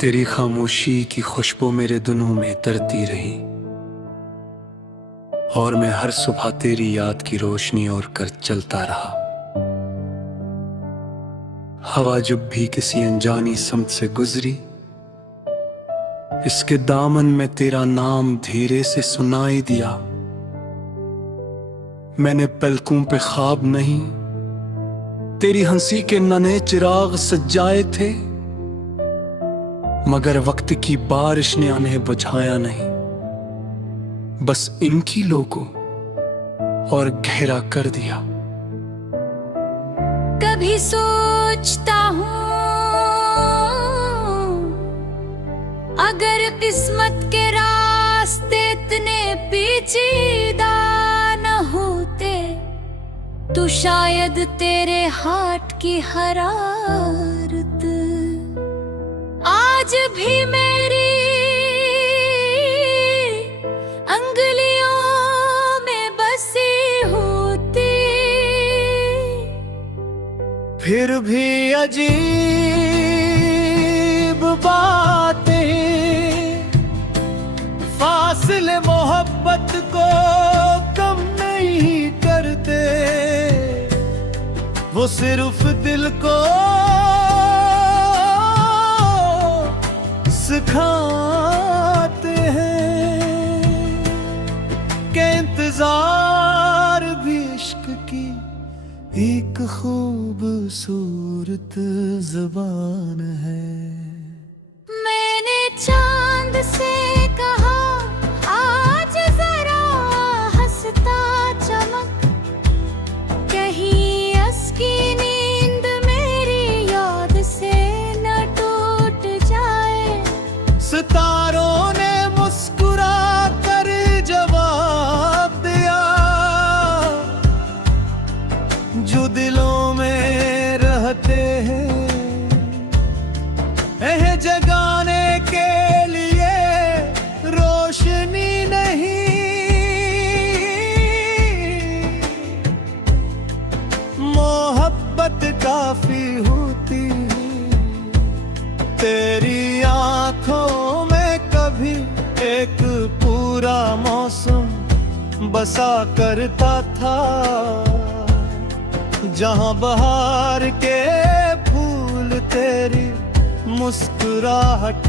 तेरी खामोशी की खुशबू मेरे दिनों में तरती रही और मैं हर सुबह तेरी याद की रोशनी ओर कर चलता रहा। हवा जब भी किसी अनजानी समत से गुजरी, इसके दामन में तेरा नाम धीरे से सुनाई दिया। मैंने पलकों पे ख्वाब नहीं, तेरी हंसी के नन्हे चिराग सजाए थे, मगर वक्त की बारिश ने उन्हें बुझाया नहीं, बस इनकी लोगों और गहरा कर दिया। कभी सोचता हूँ अगर किस्मत के रास्ते इतने पेचीदा न होते तो शायद तेरे हाथ की हरारत आज भी मेरी अंगुलियों में बसी होती। फिर भी अजीब बातें फासले मोहब्बत को कम नहीं करते, वो सिर्फ दिल को सिखाते हैं कि इंतजार भी इश्क की एक खूबसूरत ज़बान है। मैंने चांद से कहा आज जरा हंसता चमक, कहीं असकी नींद मेरी याद से न टूट जाए। सितारों ने मुस्कुरा कर जवाब दिया, जो दिलों में रहते हैं जगाने के लिए रोशनी नहीं। मोहब्बत काफी होती है, तेरी आंखों में कभी एक पूरा मौसम बसा करता था, जहां बहार के फूल तेरी मुस्कुराहट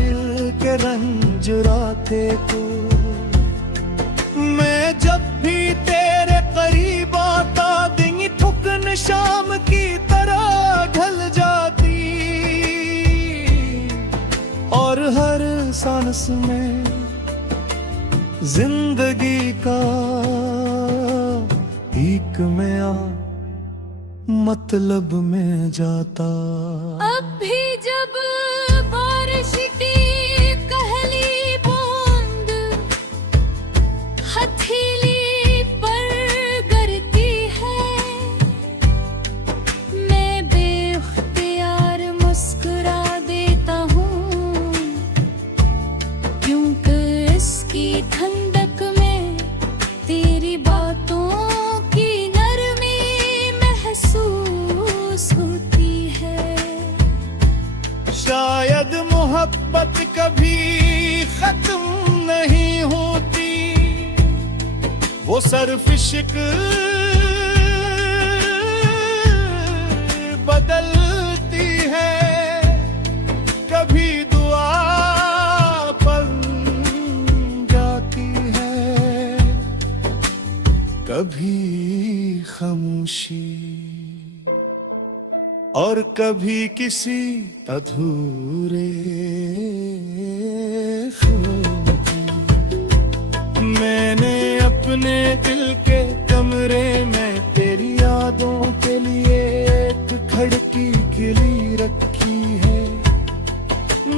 के रंजुराते को। मैं जब भी तेरे करीब आता दिन ठुकन शाम की तरह ढल जाती, और हर सांस में जिंदगी का एक मया मतलब में जाता। अब भी जब बारिश की कहली बूंद हथेली पर गिरती है, मैं बेख्तियार मुस्कुरा देता हूँ, क्योंकि इसकी ठंडक में तेरी बातों की नरमी महसूस होती है। शायद मोहब्बत कभी खत्म नहीं होती, वो सिर्फ इश्क बदलती है। कभी दुआ बन जाती है, कभी खामोशी, और कभी किसी अधूरे खून की। मैंने अपने दिल के कमरे में तेरी यादों के लिए एक खिड़की गिरी रखी है,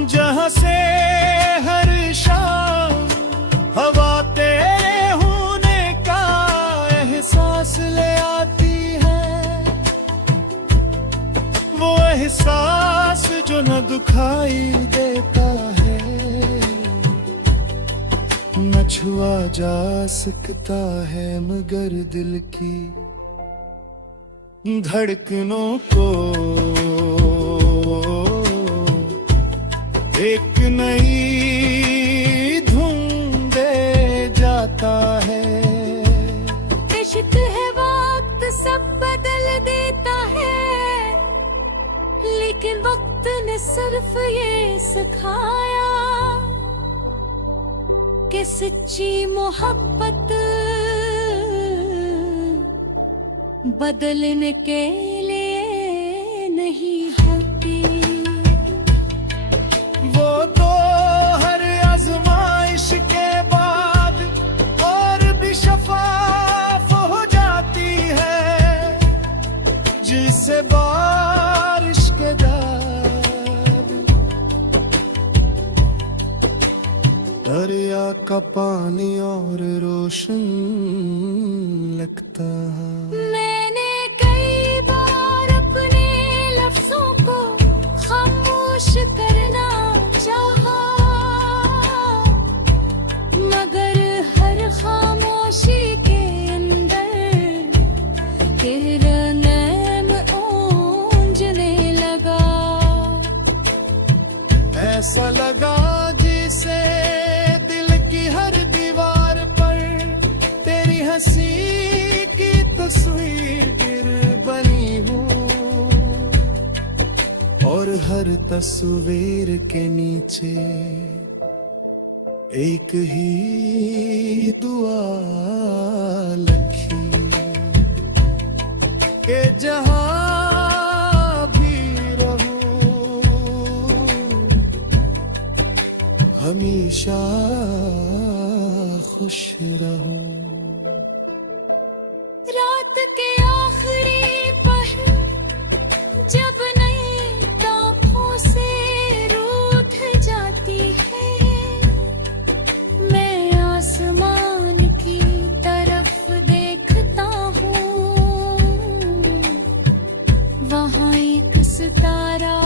जहां से हर शाम हवा तेरे होने का एहसास ले आती है। वो एहसास जो न दुखाई देता है, न छुआ जा सकता है, मगर दिल की धड़कनों को एक नई धुन दे जाता है। इश्क है वक्त सब बदल देता है, लेकिन वक्त ने सिर्फ ये सिखाया कि सच्ची मोहब्बत बदलने के लिए नहीं होती। वो तो हर आजमाइश के बाद और भी शफाफ हो जाती है, जिसे बारिश के बाद दरिया का पानी और रोशन लगता है। मैंने कई बार अपने लफ्जों को खामोश करना चाहा, मगर हर खामोशी के अंदर गहरा नैम ऊंजने लगा। ऐसा लगा जिसे दिल की हर दीवार पर तेरी हंसी की तस्वीर बनी हूँ, और हर तस्वीर के नीचे एक ही दुआ लिखी कि जहाँ भी रहूं हमेशा खुश रहूं। रात के आखिरी पहर जब नई ताकों से रूठ जाती है, मैं आसमान की तरफ देखता हूँ, वहाँ एक सितारा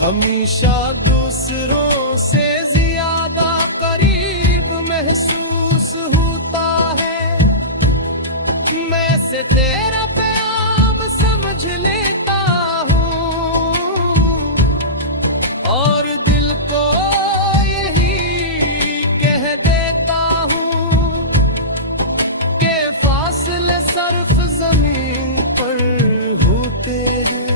हमेशा दूसरों से ज्यादा करीब महसूस होता है। मैं से तेरा प्याम समझ लेता हूँ, और दिल को यही कह देता हूँ कि फासले सिर्फ जमीन पर होते हैं,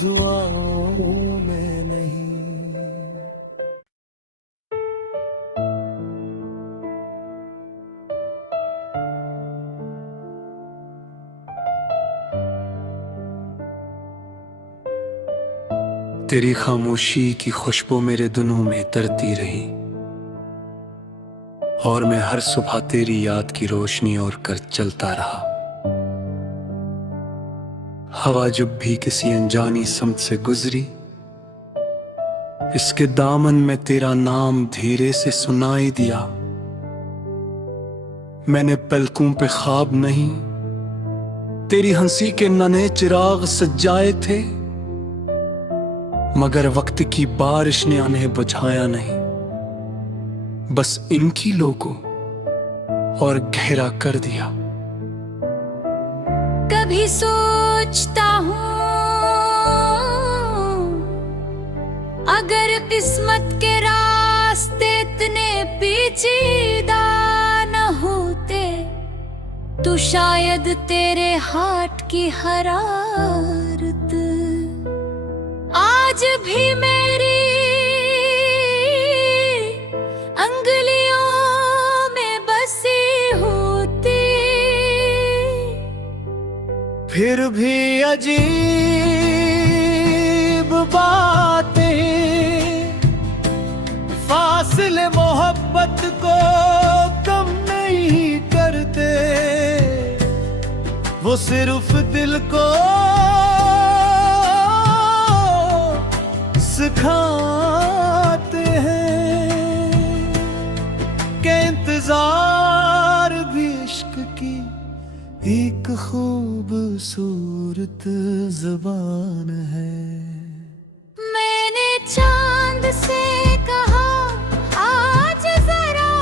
दुआओं में नहीं। तेरी खामोशी की खुशबू मेरे दिनों में तरती रही, और मैं हर सुबह तेरी याद की रोशनी ओर कर चलता रहा। हवा जब भी किसी अनजानी समत से गुजरी, इसके दामन में तेरा नाम धीरे से सुनाई दिया। मैंने पलकों पे ख्वाब नहीं, तेरी हंसी के नन्हे चिराग सजाए थे, मगर वक्त की बारिश ने उन्हें बुझाया नहीं। बस इनकी लो को और गहरा कर दिया। कभी सोचता हूँ अगर किस्मत के रास्ते इतने पेचीदा न होते, तो शायद तेरे हाथ की हरारत आज भी मेरी अंगुलियों में बसी होती। फिर भी अजीब बातें फासले मोहब्बत को कम नहीं करते, वो सिर्फ दिल को सिखाते हैं कि इंतजार भी इश्क की एक खूबसूरत ज़बान है। मैंने चांद से कहा आज जरा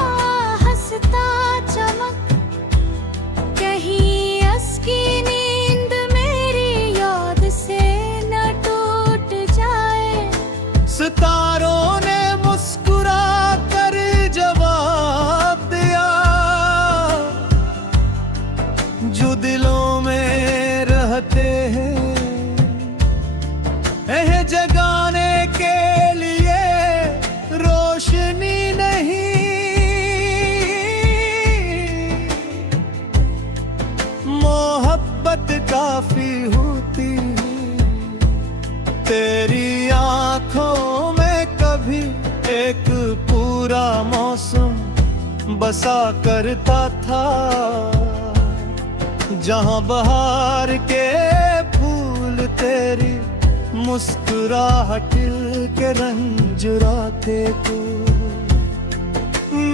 हंसता चमक, कहीं असकी नींद मेरी याद से न टूट जाए। रोशनी नहीं, मोहब्बत काफी होती है। तेरी आंखों में कभी एक पूरा मौसम बसा करता था, जहां बहार के फूल तेरी मुस्कुराहट के रंजुराते को।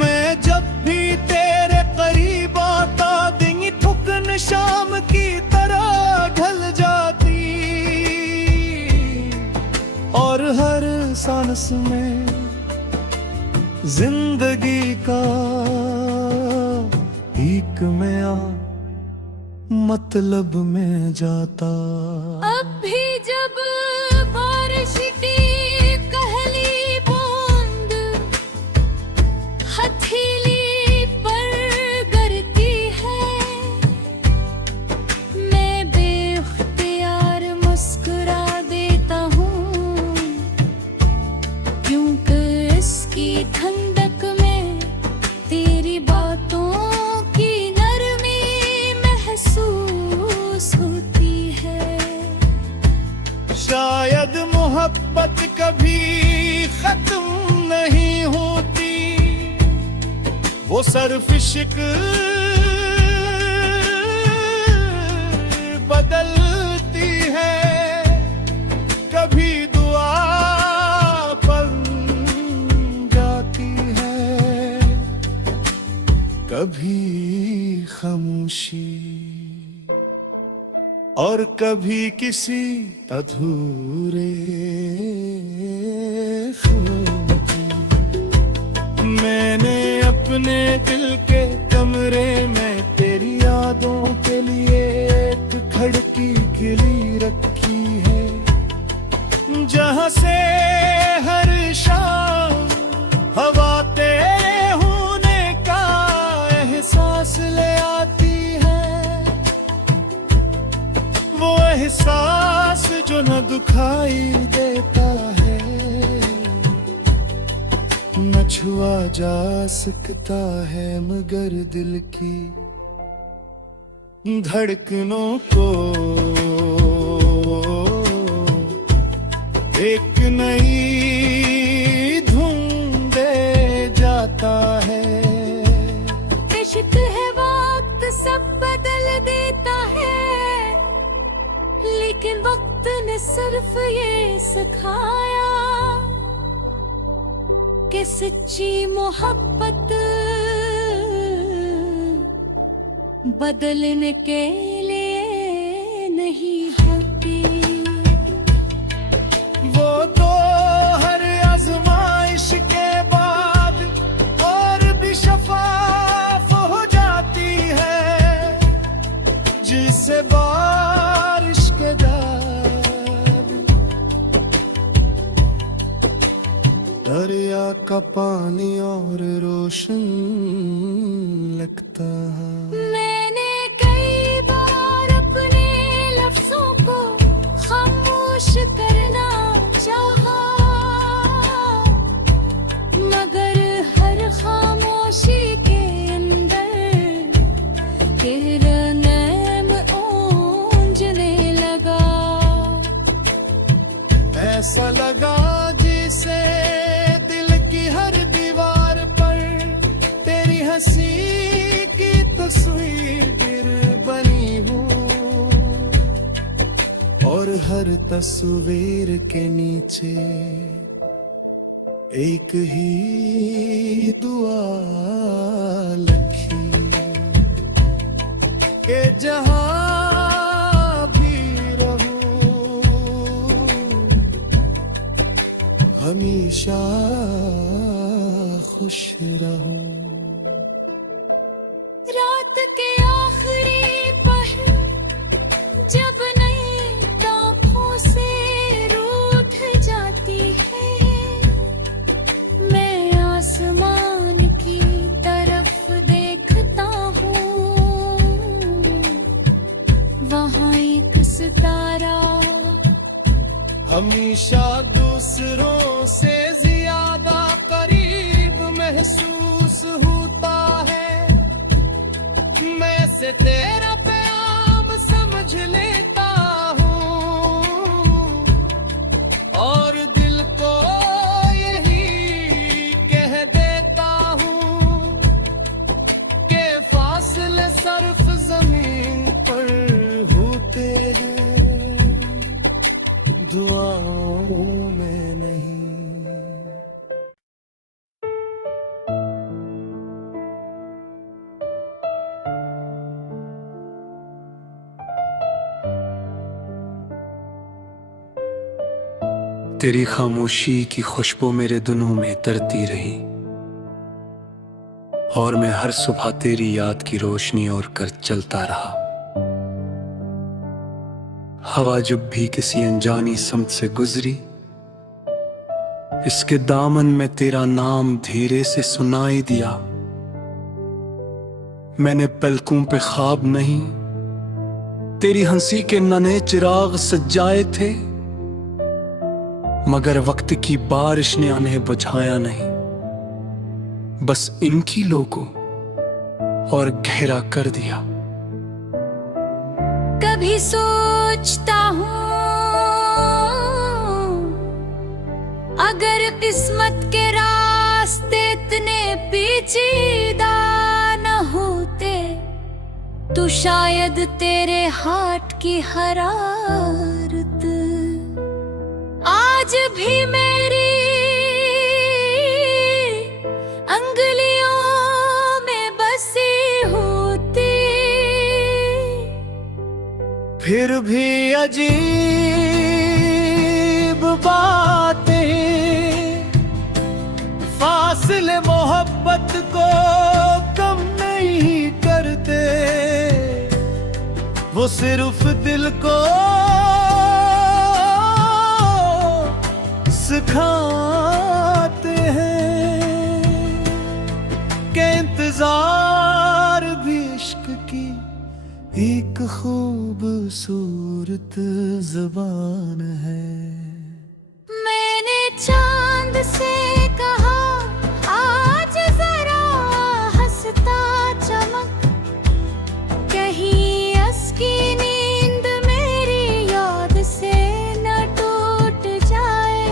मैं जब भी तेरे करीब आता, दिन थुकन शाम की तरह ढल जाती, और हर सांस में जिंदगी का एक मया मतलब में जाता। अब भी जब बारिश की कहली बूंद हथेली पर गिरती है, मैं बेख्तियार मुस्कुरा देता हूँ, क्योंकि इसकी ठंडक में तेरी बातों की नरमी महसूस होती है। शायद मोहब्बत कभी खत्म नहीं होती, वो सिर्फ इश्क बदलती है। कभी दुआ बन जाती है, कभी खामोशी, और कभी किसी अधूरे खून की। मैंने अपने दिल के कमरे में तेरी यादों के लिए एक खिड़की खुली रखी है, जहां से हर शाम हवा तेरे होने का एहसास ले आती है। वो एहसास जो न दुखाई देता है, न छुआ जा सकता है, मगर दिल की धड़कनों को एक नई धुन दे जाता है। इश्क है वक्त सब बदल देता है, लेकिन वक्त ने सिर्फ ये सिखाया कि सच्ची मोहब्बत बदलने के लिए नहीं होती। वो तो हर आजमाइश के बाद और भी शफाफ हो जाती है, जिससे बारिश के दाग दरिया का पानी और रोशन लगता है। मैंने कई बार अपने लफ्जों को खामोश करना चाहा, मगर हर खामोशी के अंदर गहरा नैम ओंजने लगा। ऐसा लगा जिसे दिल की हर दीवार पर तेरी हंसी की तस्वीर बनी हूँ, और हर तस्वीर के नीचे एक ही दुआ लिखी कि जहाँ भी रहूं हमेशा खुश रहूं। रात के आखिरी पहर जब नई आँखों से रूठ जाती है, मैं आसमान की तरफ देखता हूँ, वहाँ एक सितारा हमेशा दूसरों से ज्यादा करीब महसूस होता है, मैं से तेरा प्याम समझ लेता हूँ और दिल को यही कह देता हूँ कि फासले सर्फ जमीन पर होते हैं, दुआओं में नहीं। तेरी खामोशी की खुशबू मेरे दिनों में तरती रही और मैं हर सुबह तेरी याद की रोशनी ओर कर चलता रहा। हवा जब भी किसी अनजानी समत से गुजरी, इसके दामन में तेरा नाम धीरे से सुनाई दिया। मैंने पलकों पे ख्वाब नहीं, तेरी हंसी के नन्हे चिराग सजाए थे, मगर वक्त की बारिश ने उन्हें बुझाया नहीं। बस इनकी लोगों और गहरा कर दिया। कभी सोचता हूँ अगर किस्मत के रास्ते इतने पेचीदा न होते तो शायद तेरे हाथ की हरारत आज भी मेरी अंगुलियों में बसी होती। फिर भी अजीब बातें फासले मोहब्बत को कम नहीं करते, वो सिर्फ दिल को सिखाते हैं कि इंतजार भी इश्क की एक खूबसूरत ज़बान है। मैंने चांद से कहा आज जरा हंसता चमक, कहीं असकी नींद मेरी याद से न टूट जाए।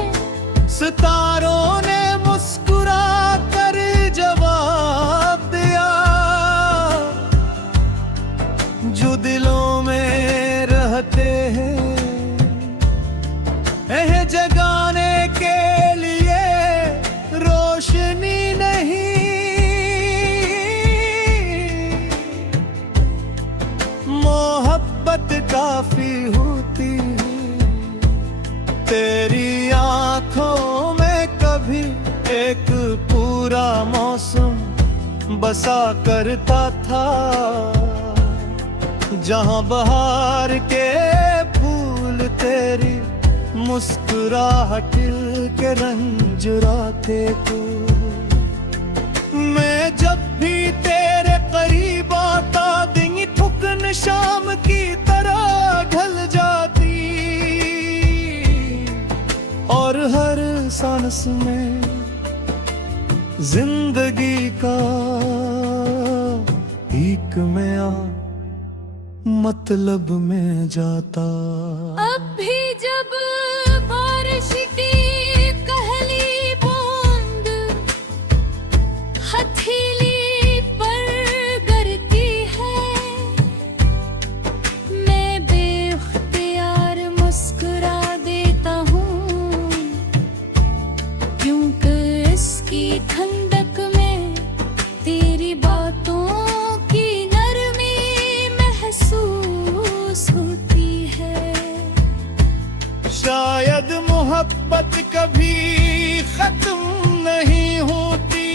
सितारों ने मुस्कुरा कर जवाब दिया, जो दिलों में रहते हैं जगाने के लिए रोशनी नहीं। मोहब्बत काफी होती है, तेरी आंखों में कभी एक पूरा मौसम बसा करता था, जहां बहार के फूल तेरी मुस्कुराहट के रंग जुराते थे। मैं जब भी तेरे करीब आता दिन ठुकन शाम की तरह ढल जाती, और हर सांस में जिंदगी का एक नया मतलब में जाता। अब भी जब बारिश की कहली बूंद हथेली पर गिरती है, मैं बेख्तियार मुस्कुरा देता हूँ, क्योंकि इसकी ठंडक में तेरी बातों की नरमी महसूस होती है। शायद मोहब्बत कभी खत्म नहीं होती,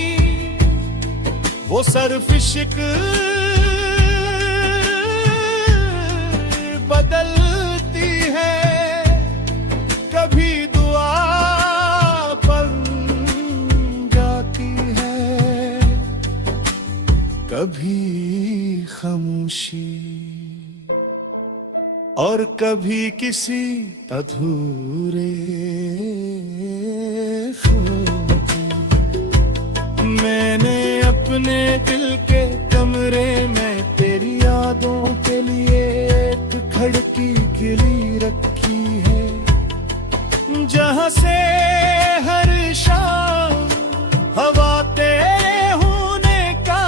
वो सिर्फ इश्क बदलती है, कभी दुआ बन जाती है, कभी खामोशी, और कभी किसी अधूरे फूल में अपने दिल के कमरे में तेरी यादों के लिए एक खिड़की गिरी रखी है, जहां से हर शाम हवा तेरे होने का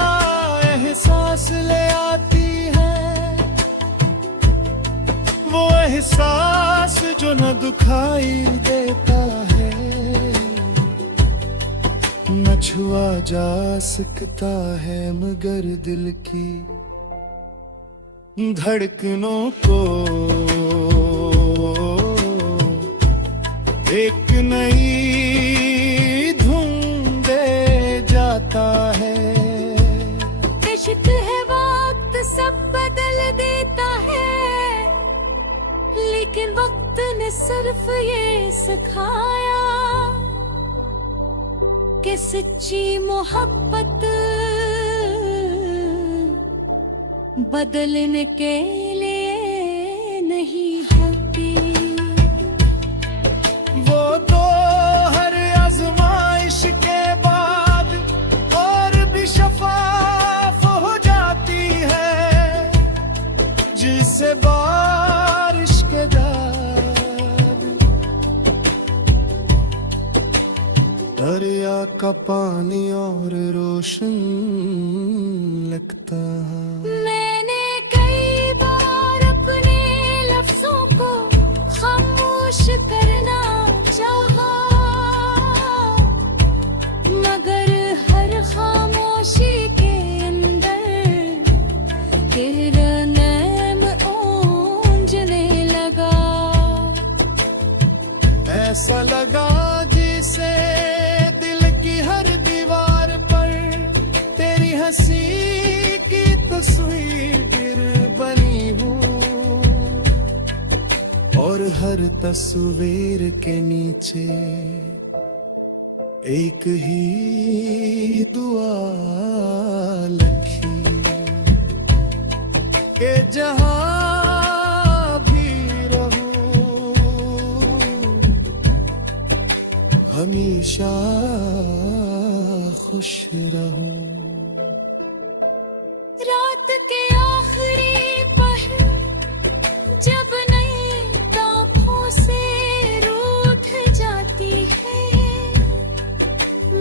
एहसास ले आती है। वो एहसास जो न दुखाई देता है, न छुआ जा सकता है, मगर दिल की धड़कनों को एक नई धुन दे जाता है। इश्क है वक्त सब बदल देता है, लेकिन वक्त ने सिर्फ ये सिखाया कि सच्ची मोहब्बत बदलने के लिए नहीं होती। वो तो हर आजमाइश के बाद और भी शफाफ हो जाती है, जिसे बारिश के बाद दरिया का पानी और रोशन लगता है। मैंने कई बार अपने लफ्जों को खामोश करना चाहा, मगर हर खामोशी के अंदर तेरा नाम गूंजने लगा। ऐसा लगा जिसे दिल की हर दीवार पर तेरी हंसी की तस्वीर बनी हूँ, और हर तस्वीर के नीचे एक ही दुआ लिखी कि जहाँ भी रहूं हमेशा खुश रहूं। रात के आखिरी पहर जब नई ताबों से रूठ जाती है,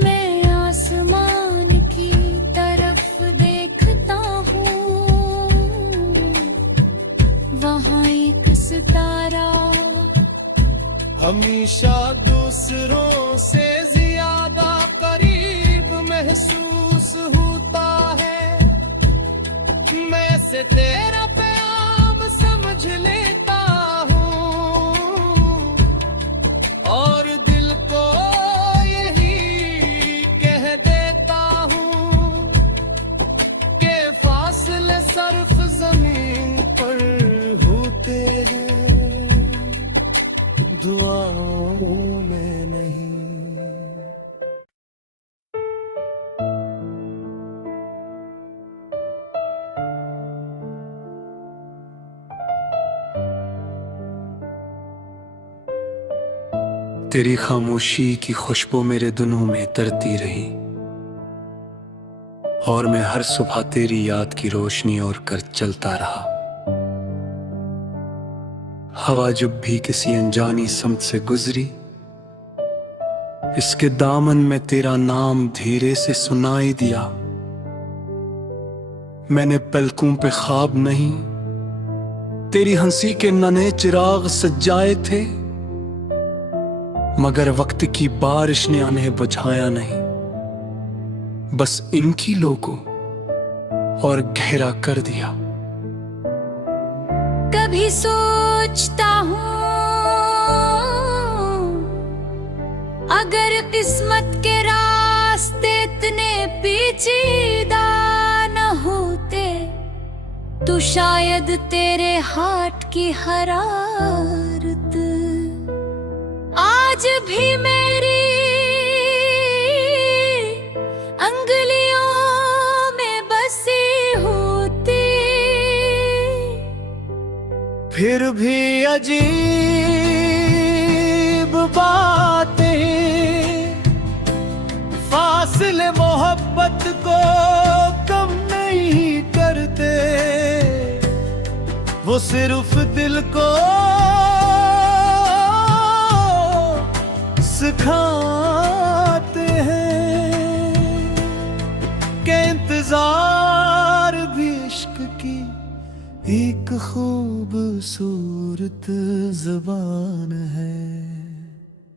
मैं आसमान की तरफ देखता हूँ, वहाँ एक सितारा हमेशा दूसरों से ज्यादा करीब महसूस होता है। मैं से तेरा प्याम समझ लेता हूँ, और दिल को यही कह देता हूँ कि फासले सिर्फ जमीन पर होते हैं, दुआओं में नहीं। तेरी खामोशी की खुशबू मेरे दिनों में तरती रही, और मैं हर सुबह तेरी याद की रोशनी ओर कर चलता रहा। हवा जब भी किसी अनजानी समत से गुजरी, इसके दामन में तेरा नाम धीरे से सुनाई दिया। मैंने पलकों पे ख्वाब नहीं, तेरी हंसी के नन्हे चिराग सजाए थे, मगर वक्त की बारिश ने उन्हें बुझाया नहीं, बस इनकी लोगों और गहरा कर दिया। कभी सोचता हूँ अगर किस्मत के रास्ते इतने पेचीदा न होते, तो शायद तेरे हाथ की हरारत आज भी मेरी अंगुलियों में बसी होती। फिर भी अजीब बातें फासले फासले मोहब्बत को कम नहीं करते, वो सिर्फ दिल को सिखाते हैं कि इंतजार भी इश्क की एक खूबसूरत ज़बान है।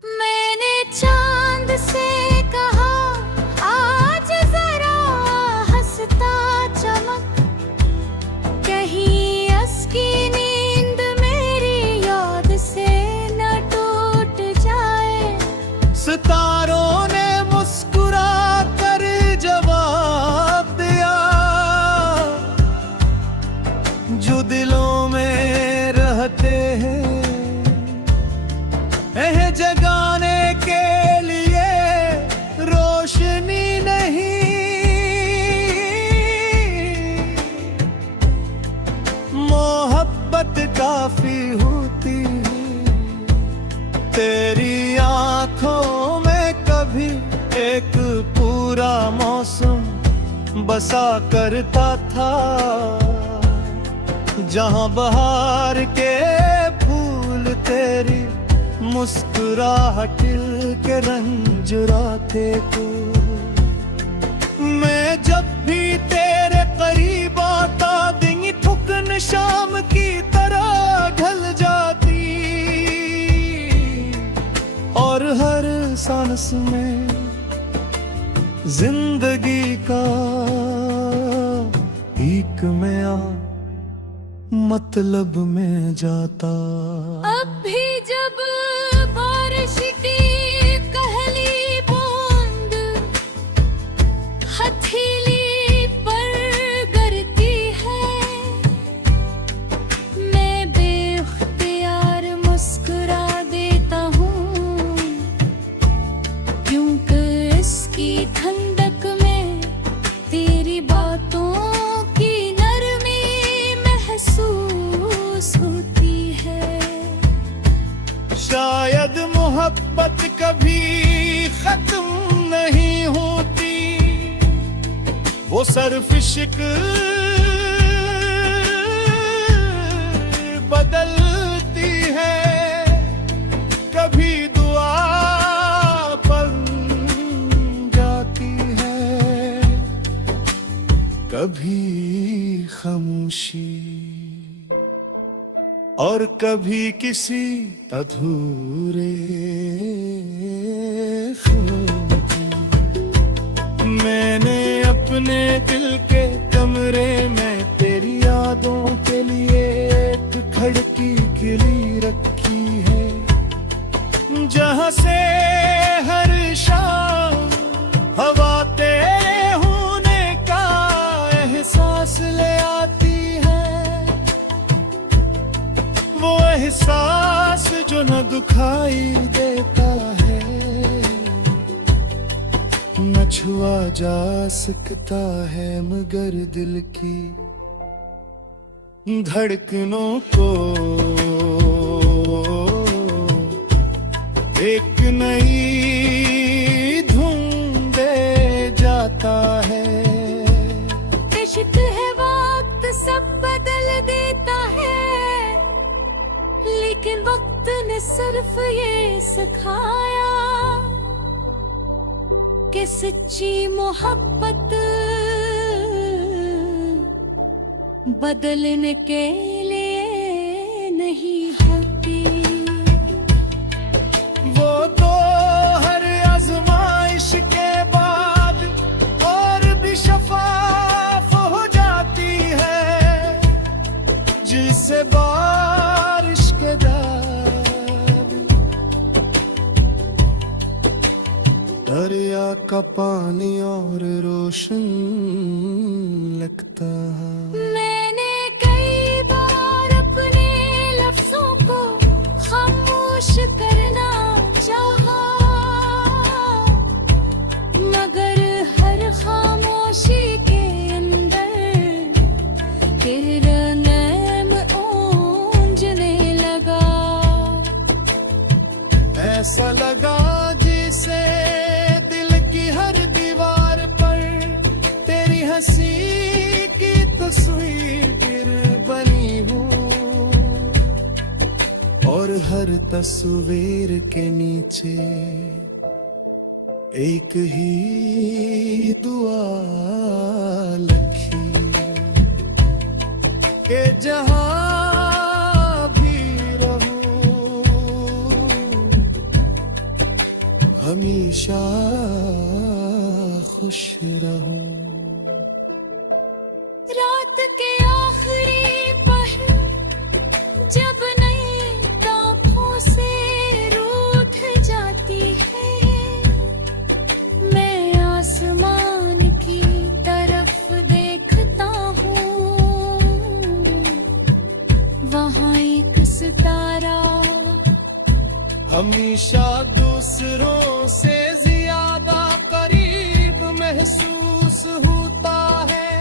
मैंने चांद से कहा आज जरा हंसता चमक, कहीं असकी नींद मेरी याद से न टूट जाए। सितारों ने मुस्कुरा कर जवाब दिया, जो दिलों में रहते हैं जगाने के लिए रोशनी नहीं। मोहब्बत काफी होती है, तेरी आंखों में कभी एक पूरा मौसम बसा करता था, जहां बहार के फूल तेरी मुस्कुराहट के रंजुराते को। मैं जब भी तेरे करीब आता, दिन थुकन शाम की तरह ढल जाती, और हर सांस में जिंदगी का एक मया मतलब में जाता। अब भी जब बारिश की पहली बूंद हथेली पर गिरती है, मैं बेख्तियार मुस्कुरा देता हूँ, क्योंकि इसकी ठंडक में तेरी बातों की नरमी महसूस होती है। शायद मोहब्बत कभी खत्म नहीं होती, वो सिर्फ इश्क बदलती है। कभी दुआ बन जाती है, कभी खामोशी, और कभी किसी अधूरे खून की। मैंने अपने दिल के कमरे में तेरी यादों के लिए एक खिड़की गिरी रखी है, जहां से हर शाम हवा तेरे होने का एहसास ले आती है। वो एहसास जो न दुखाई देता है, न छुआ जा सकता है, मगर दिल की धड़कनों को एक नई धुन दे जाता है। इश्क है वक्त सब बदल देता है, लेकिन वक्त ने सिर्फ ये सिखाया कि सच्ची मोहब्बत बदलने के लिए नहीं होती। वो तो हर आजमाइश के बाद और भी शफाफ हो जाती है, जिससे बारिश के दाग दरिया का पानी और रोशन लगता है। मैंने कई बार अपने लफ्जों को खामोश करना चाहा, मगर हर खामोशी के अंदर तेरा नाम गूंजने लगा। ऐसा लगा जिसे दिल की हर दीवार और हर तस्वीर के नीचे एक ही दुआ लिखी के जहां भी रहूं हमेशा खुश रहूं। रात के आखिरी पहर जब नई तापों से रूठ जाती है, मैं आसमान की तरफ देखता हूँ, वहाँ एक सितारा हमेशा दूसरों से ज्यादा करीब महसूस होता है।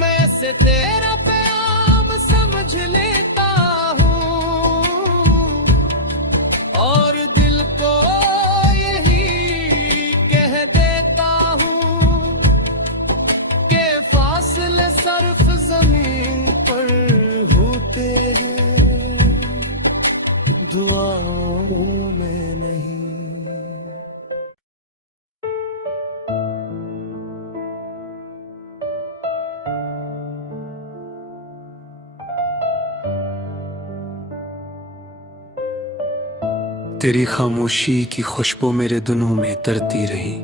मैं से तेरा प्याम समझ लेता हूँ और दिल को यही कह देता हूँ कि फासले सिर्फ जमीन पर होते हैं, दुआओं में नहीं। तेरी खामोशी की खुशबू मेरे दिनों में तरती रही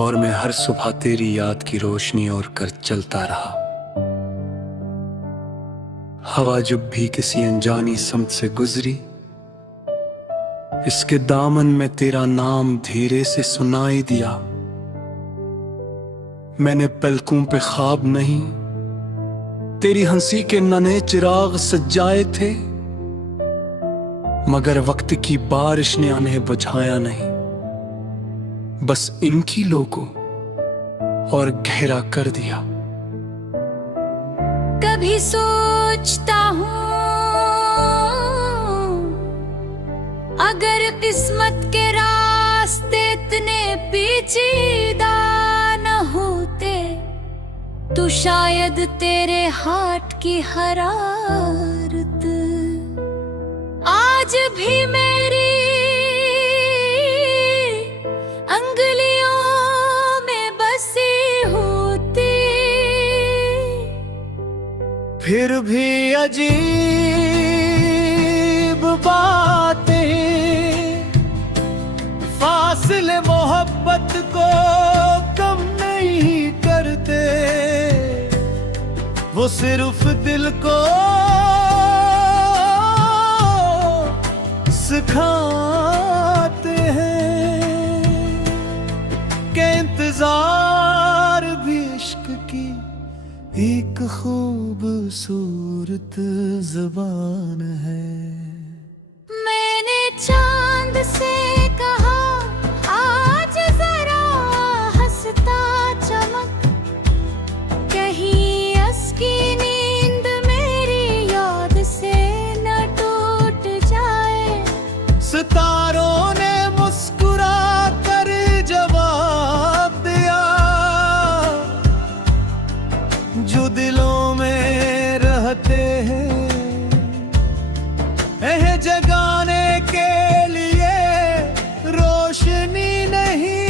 और मैं हर सुबह तेरी याद की रोशनी ओर कर चलता रहा। हवा जब भी किसी अनजानी समत से गुजरी, इसके दामन में तेरा नाम धीरे से सुनाई दिया। मैंने पलकों पे ख्वाब नहीं, तेरी हंसी के नन्हे चिराग सजाए थे, मगर वक्त की बारिश ने उन्हें बुझाया नहीं। बस इनकी लो को और गहरा कर दिया। कभी सोचता हूँ अगर किस्मत के रास्ते इतने पेचीदा न होते, तो शायद तेरे हाथ की हरारत आज भी मेरी अंगुलियों में बसी होती। फिर भी अजीब बातें फासले मोहब्बत को कम नहीं करते, वो सिर्फ दिल को सिखाते हैं कि इंतजार भी इश्क की एक खूबसूरत ज़बान है। मैंने चांद से कहा आज जरा हंसता चमक, कहीं असकी नींद मेरी याद से न टूट जाए। सितारों ने मुस्कुरा कर जवाब दिया, जो दिलों में रहते हैं जगाने के लिए रोशनी नहीं।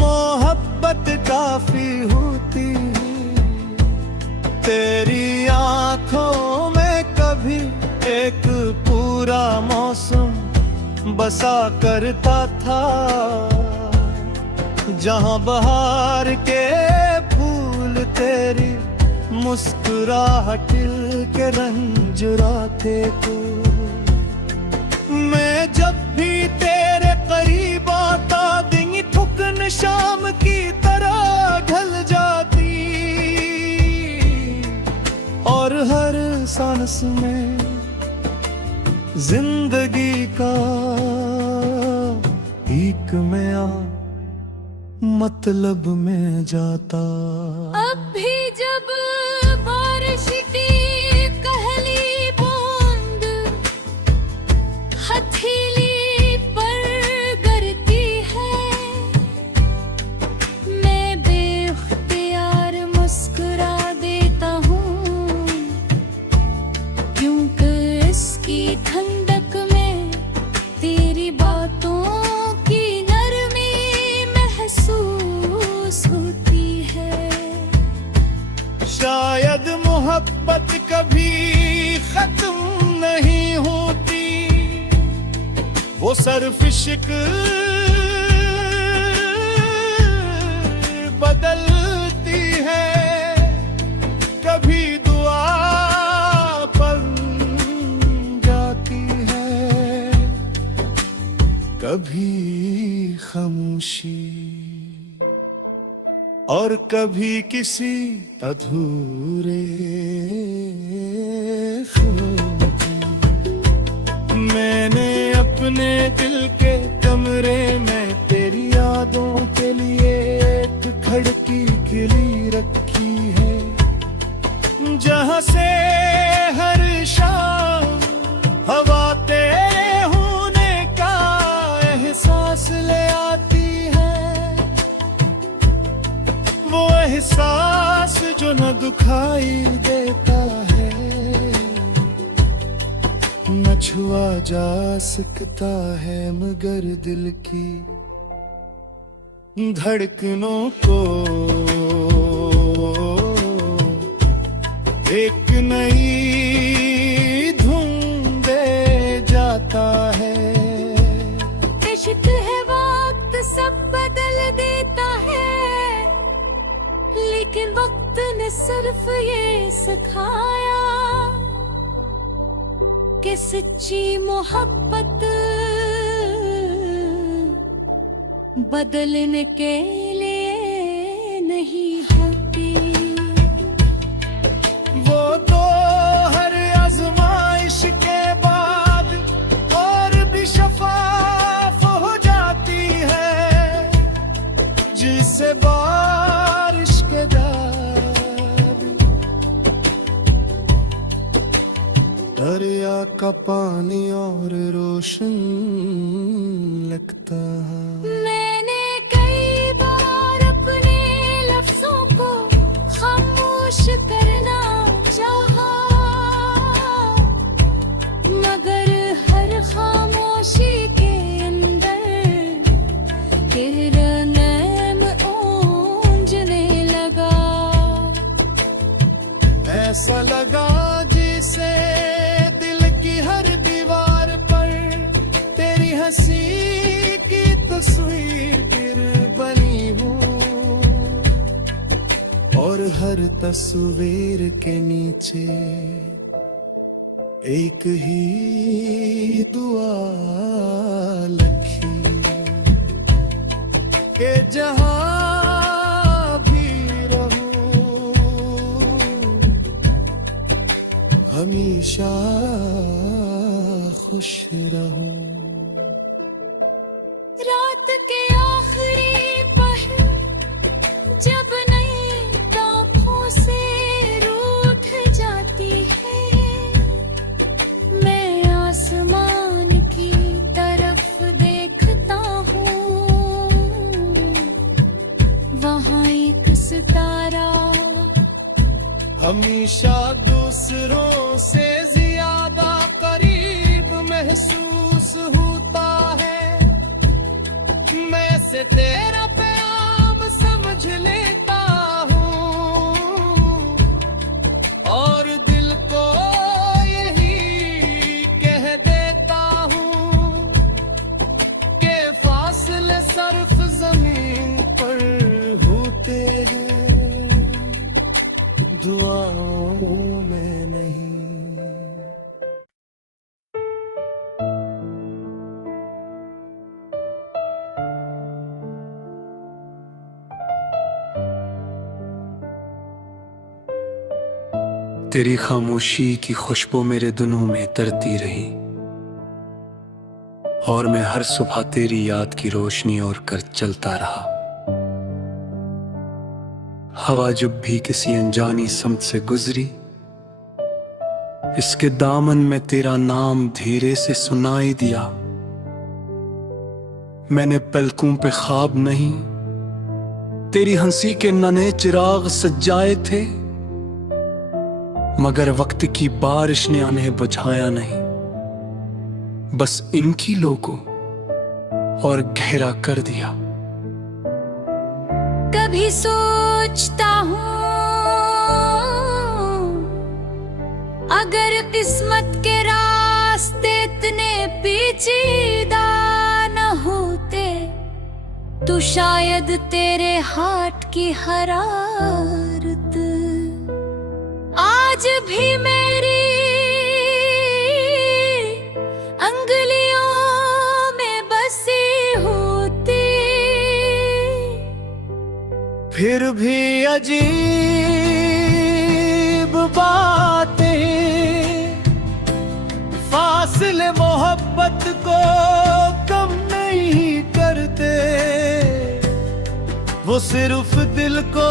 मोहब्बत काफी होती है, तेरी आंखों में कभी एक पूरा मौसम बसा करता था, जहां बहार के फूल तेरी मुस्कुराहट के रंजुराते को। मैं जब भी तेरे करीब आता, दिन थुकन शाम की तरह ढल जाती और हर सांस में जिंदगी का एक नया मतलब में जाता। अब भी जब बारिश की कहली बूंद हथेली पर गिरती है, मैं बेख्तियार मुस्कुराती वो सर्फ इश्क बदलती है, कभी दुआ बन जाती है, कभी खामोशी, और कभी किसी अधूरे खून की। मैंने अपने दिल के कमरे में तेरी यादों के लिए एक खिड़की गिरी रखी है, जहां से हर शाम हवा तेरे होने का एहसास ले आती है, वो एहसास जो न दुखाई देता है, न छुआ जा सकता है, मगर दिल की धड़कनों को एक नई धुन दे जाता है। इश्क है वक्त सब बदल देता है, लेकिन वक्त ने सिर्फ ये सिखाया कि सच्ची मोहब्बत बदलने के लिए नहीं होती। वो तो हर आजमाइश के बाद और भी शफाफ हो जाती है, जिससे बारिश के बाद दरिया का पानी और रोशन लगता है। मैंने कई बार अपने लफ्जों को खामोश करना चाहा, मगर हर खामोशी के अंदर गहरा नैम ऊंजने लगा। ऐसा लगा जिसे दिल की हर दीवार पर तेरी हंसी की तस्वीर बनी हूँ, और हर तस्वीर के नीचे एक ही दुआ लिखी कि जहाँ भी रहूं हमेशा खुश रहूं। रात के आखिरी पहर जब नई ताबों से रूठ जाती है, मैं आसमान की तरफ देखता हूँ, वहाँ एक सितारा हमेशा दूसरों से ज्यादा करीब महसूस होता है। मैं से तेरा प्याम समझ लेता हूँ, और दिल को यही कह देता हूँ कि फासले सिर्फ जमीन पर होते हैं, दुआओं में नहीं। तेरी खामोशी की खुशबू मेरे दिनों में तरती रही, और मैं हर सुबह तेरी याद की रोशनी ओर कर चलता रहा। हवा जब भी किसी अनजानी समत से गुजरी, इसके दामन में तेरा नाम धीरे से सुनाई दिया। मैंने पलकों पे ख्वाब नहीं, तेरी हंसी के नन्हे चिराग सजाए थे, मगर वक्त की बारिश ने उन्हें बुझाया नहीं, बस इनकी लोगों और गहरा कर दिया। कभी सोचता हूँ अगर किस्मत के रास्ते इतने पेचीदा तू शायद तेरे हार्ट की हरारत आज भी मेरी अंगुलियों में बसी होती। फिर भी अजीब बातें फासले मोहब्बत को कम नहीं करते, वो सिर्फ दिल को